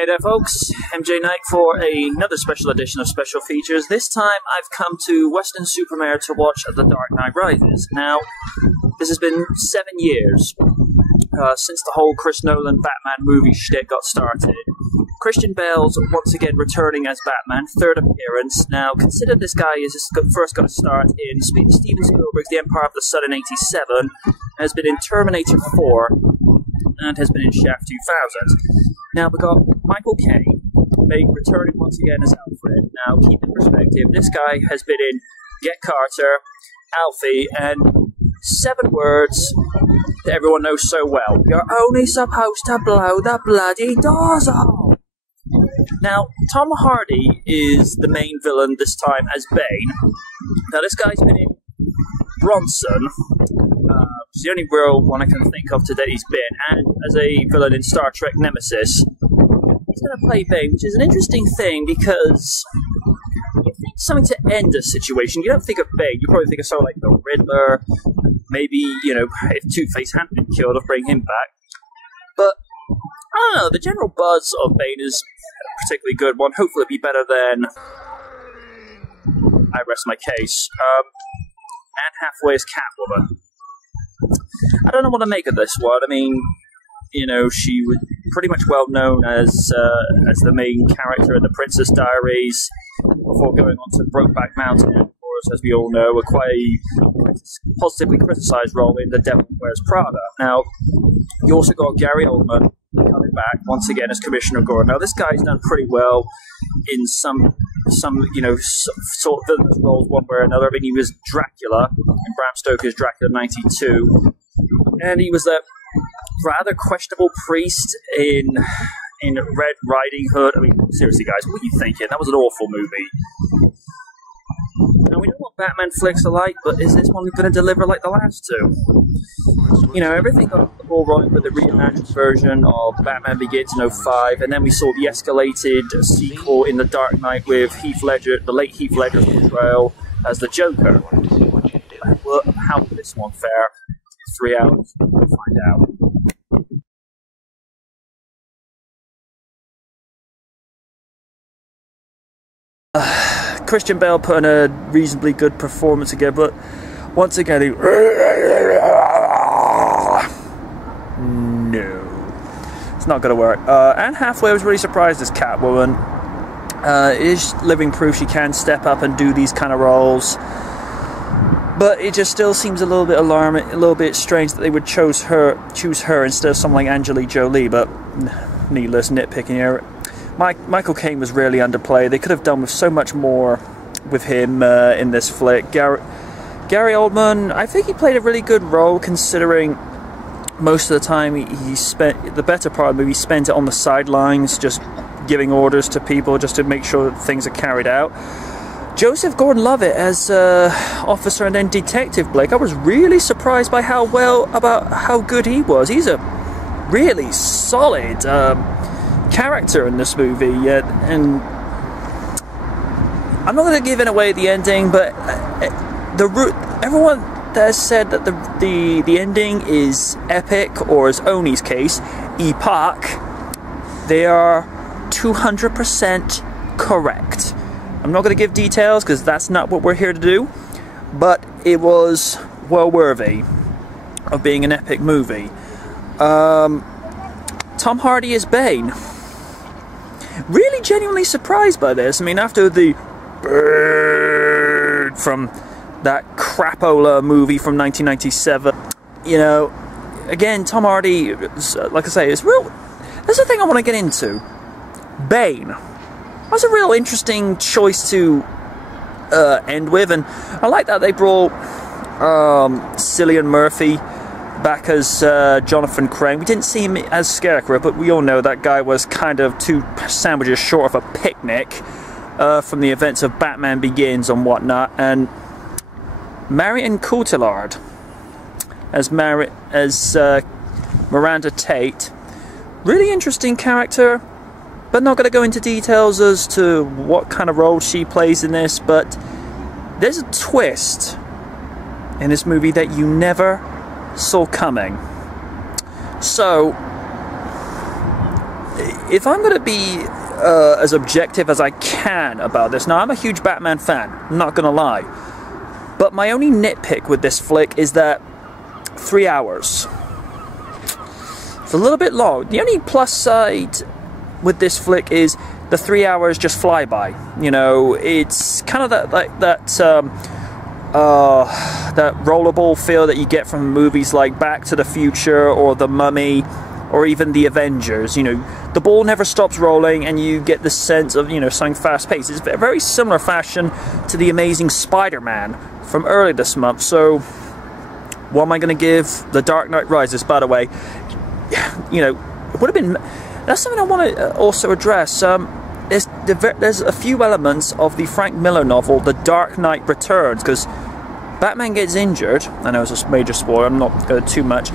Hey there folks, MJ Knight for another special edition of Special Features. This time I've come to Weston-super-Mare to watch The Dark Knight Rises. Now, this has been 7 years since the whole Chris Nolan Batman movie shtick got started. Christian Bale's once again returning as Batman, third appearance. Now, consider this guy is first got to start in Steven Spielberg's The Empire of the Sun in '87, has been in Terminator 4, and has been in Shaft 2000. Now we've got Michael Caine returning once again as Alfred. Now keep in perspective, this guy has been in Get Carter, Alfie, and 7 words that everyone knows so well. You're only supposed to blow the bloody doors off. Now, Tom Hardy is the main villain this time as Bane. Now this guy's been in Bronson, it's the only real one I can think of today he's been, and as a villain in Star Trek Nemesis. He's going to play Bane, which is an interesting thing because you think something to end a situation. You don't think of Bane, you probably think of someone like the Riddler, maybe, you know, if Two-Face hadn't been killed, I'll bring him back. But, I don't know, the general buzz of Bane is a particularly good one. Hopefully it'll be better than I rest my case. Anne Hathaway is Catwoman. I don't know what to make of this one. I mean, you know, she was pretty much well known as the main character in The Princess Diaries before going on to Brokeback Mountain, and of course, as we all know, a quite positively criticised role in The Devil Wears Prada. Now, you also got Gary Oldman coming back once again as Commissioner Gordon. Now, this guy's done pretty well in some you know, sort of villainous roles one way or another. I mean, he was Dracula in Bram Stoker's Dracula '92, and he was a rather questionable priest in Red Riding Hood. I mean, seriously, guys, what are you thinking? That was an awful movie. Now, we know what Batman flicks are like, but is this one going to deliver like the last two? You know, everything got the ball rolling with the reimagined version of Batman Begins in '05, and then we saw the escalated sequel in The Dark Knight with Heath Ledger, the late Heath Ledger's portrayal as the Joker. Well, how will this one fare? 3 hours, we'll find out. Christian Bale put in a reasonably good performance again, but once again, no, it's not going to work. Anne Hathaway was really surprised as Catwoman. Is living proof she can step up and do these kind of roles, but it just still seems a little bit alarming, a little bit strange that they would choose her instead of someone like Angelina Jolie. But needless nitpicking here. Michael Caine was really underplayed. They could have done with so much more with him in this flick. Gary Oldman, I think he played a really good role considering most of the time he spent the better part of the movie spent it on the sidelines, just giving orders to people just to make sure that things are carried out. Joseph Gordon-Levitt as officer and then Detective Blake, I was really surprised by how good he was. He's a really solid character in this movie, and I'm not going to give away the ending, but everyone that has said that the ending is epic, or as Oni's case, epoch, they are 200% correct. I'm not going to give details because that's not what we're here to do, but it was well worthy of being an epic movie. Tom Hardy is Bane. Really genuinely surprised by this. I mean, after the bird from that crapola movie from 1997, you know, again, Tom Hardy, like I say, is real. That's the thing I want to get into. Bane. That's a real interesting choice to end with, and I like that they brought Cillian Murphy back as Jonathan Crane. We didn't see him as Scarecrow, but we all know that guy was kind of 2 sandwiches short of a picnic from the events of Batman Begins and whatnot. And Marion Cotillard as Miranda Tate. Really interesting character, but not going to go into details as to what kind of role she plays in this, but there's a twist in this movie that you never saw coming. So if I'm going to be as objective as I can about this, now I'm a huge Batman fan, I'm not going to lie, but my only nitpick with this flick is that 3 hours. It's a little bit long. The only plus side with this flick is the 3 hours just fly by. You know, it's kind of that rollerball feel that you get from movies like Back to the Future or The Mummy or even The Avengers. You know, the ball never stops rolling and you get the sense of, you know, something fast-paced. It's a very similar fashion to The Amazing Spider-Man from earlier this month. So what am I going to give The Dark Knight Rises? By the way, you know, it would have been... That's something I want to also address. There's a few elements of the Frank Miller novel, The Dark Knight Returns, because Batman gets injured. I know it's a major spoiler, I'm not going to too much.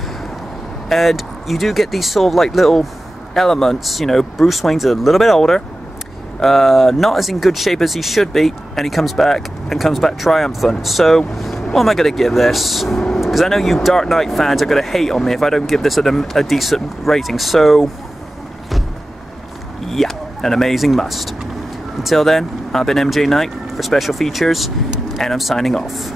And you do get these sort of like little elements, you know, Bruce Wayne's a little bit older, not as in good shape as he should be, and he comes back triumphant. So, what am I going to give this? Because I know you Dark Knight fans are going to hate on me if I don't give this a decent rating. So, yeah, an amazing must. Until then, I've been MJ Knight for Special Features, and I'm signing off.